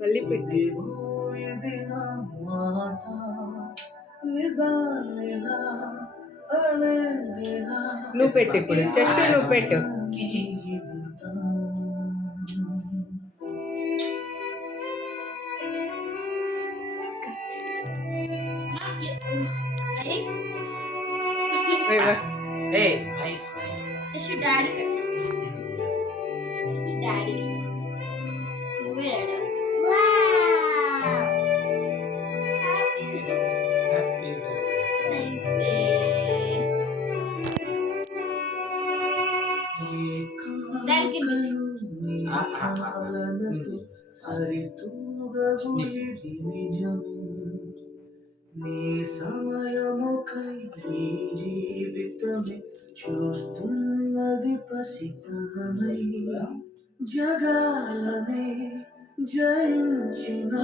మళ్ళీ పెట్టు. నువ్వు పెట్టు, ఇప్పుడు చెస్ట్ నువ్వు పెట్టు. రివర్స్. డాడీ డాడీ నీ సమయముకై ఈ జీవితమే చూస్తున్నది పసితనమై జగాలనే జయించిన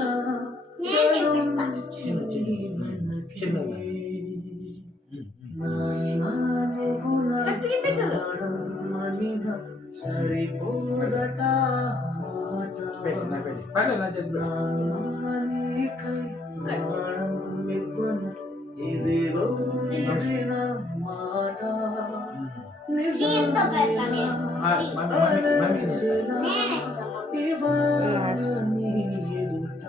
నువ్వు నాడమనిన సరిపోదట మాట నాన్నీకై ప్రాణం ఇవ్వను ఇదిగో ఇది నా మాట ఇవాళ నీ ఎదుట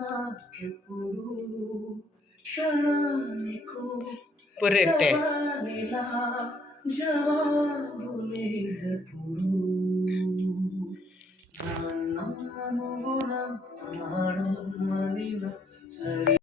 నాకెప్పుడు క్షణానికో పొరెట్టే జవాబు లేదప్పుడు నాన్నను నా ప్రాణం మనిన సరి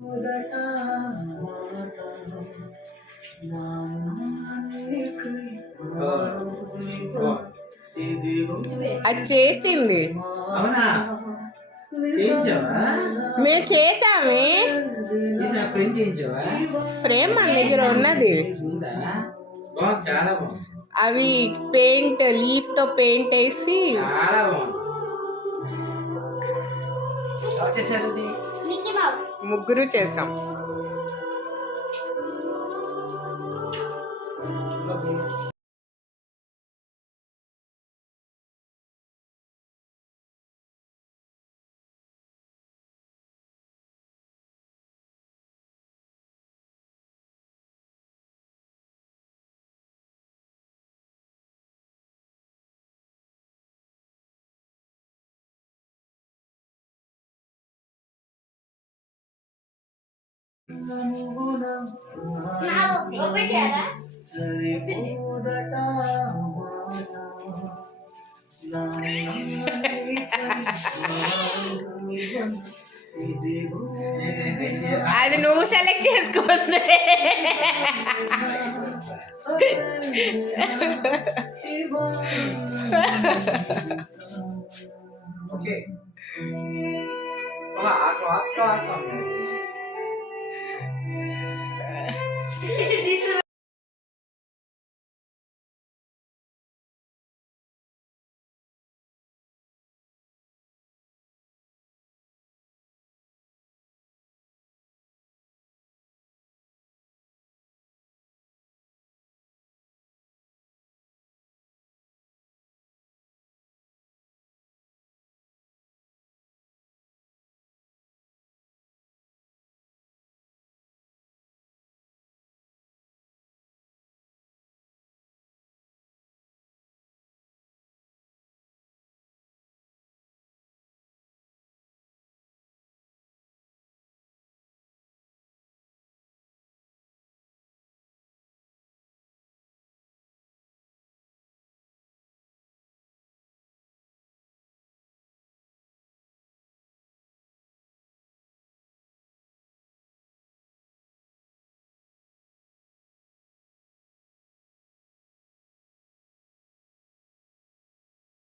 మొదట మాట నాన్నకై ప్రాణమివ్వ ఇదిగో అది చేసింది. అవునా చేయించావా? మేము చేసామే. ఇది ప్రింట్ చేయించావా? ఫ్రేమ్ మన దగ్గర ఉన్నది. ఉందా? బాగుంది, చాలా బాగుంది, అవి పెయింట్ లీఫ్ తో పెయింట్ వేసి చాలా బాగుంది. ఎవరు చేశారు ఇది? ముగ్గురు చేసాం. సరి మొదట మాట నాన్నకై ప్రాణమివ్వ ఇదిగో అది నువ్వు సెలెక్ట్ చేసుకుంది. ఓకే. ఆ క్లాత్ క్లాత్ ఉంది.